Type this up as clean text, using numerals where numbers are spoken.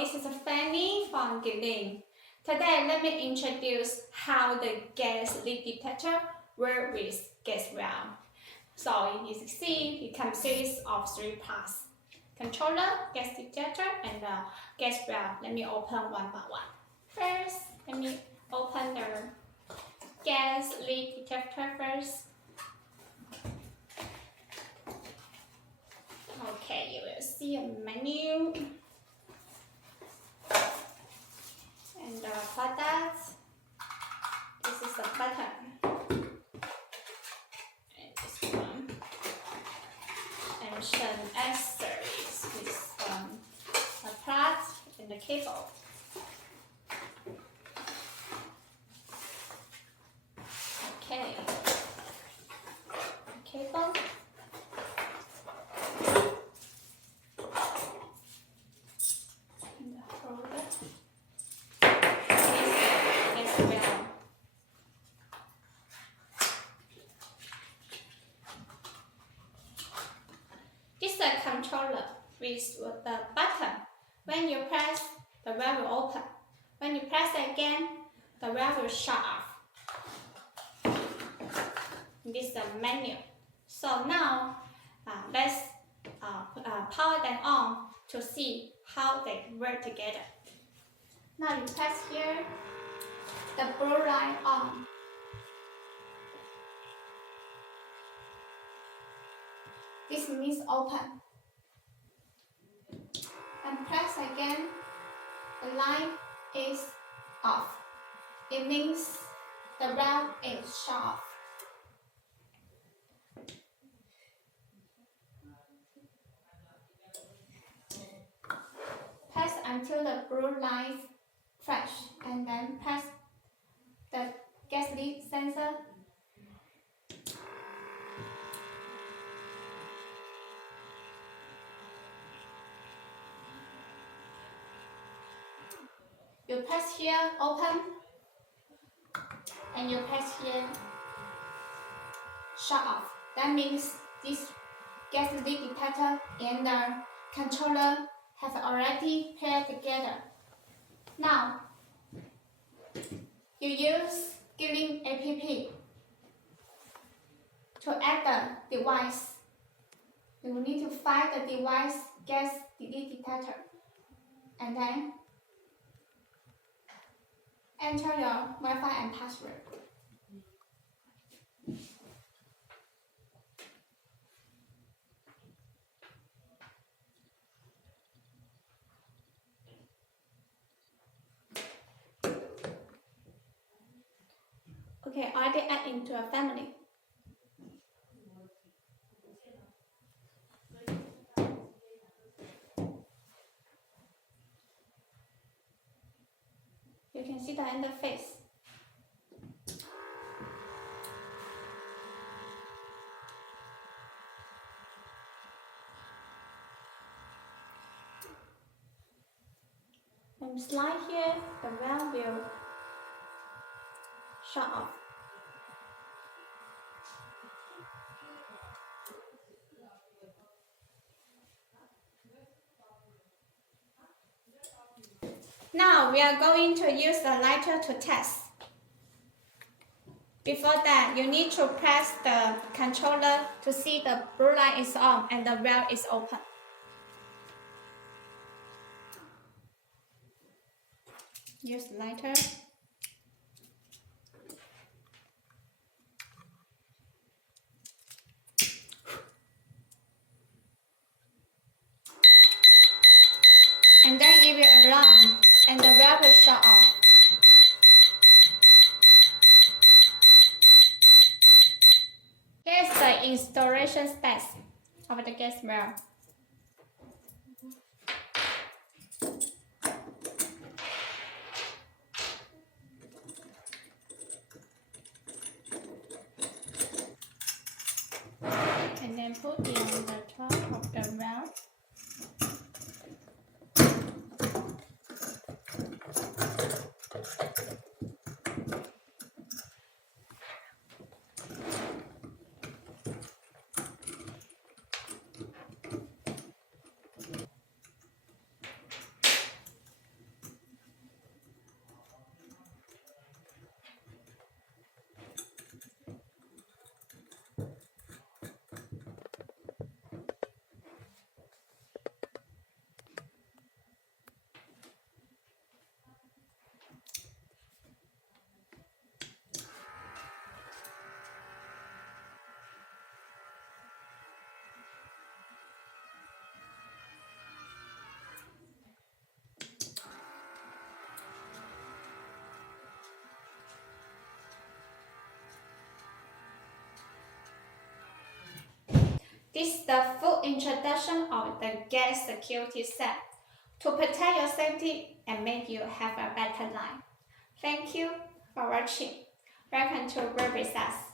this is Fanny from Geeklink. Today, let me introduce how the gas leak detector works with gas valve. So, you see, it consists of 3 parts: controller, gas detector, and the gas valve. Let me open one by one. First, let me open the gas leak detector first. Okay, you will see a menu and the products. This is the button, and this one, and some accessories with a plug and the cable. Okay, cable. This is a controller with the button. When you press, the valve will open. When you press again, the valve will shut off. This is the menu. So now, let's power them on to see how they work together. Now you press here, the blue light on. This means open. And press again, the light is off. It means the valve is shut off. Press until the blue light flash, and then press the gas leak sensor. You press here, open, and you press here, shut off. That means this gas leak detector and the controller have already paired together. Now, you use Geeklink app to add the device. You will need to find the device gas leak detector, and then enter your Wi-Fi and password. Okay, I did add into a family. You can see the interface. When you slide here, the valve will shut off. Now we are going to use the lighter to test. Before that, you need to press the controller to see the blue light is on and the valve is open. Use lighter. And then it will alarm and the valve will shut off. Here's the installation steps of the gas valve. And then put it on the top of the valve. This is the full introduction of the gas security set to protect your safety and make you have a better life. Thank you for watching. Welcome to work with us.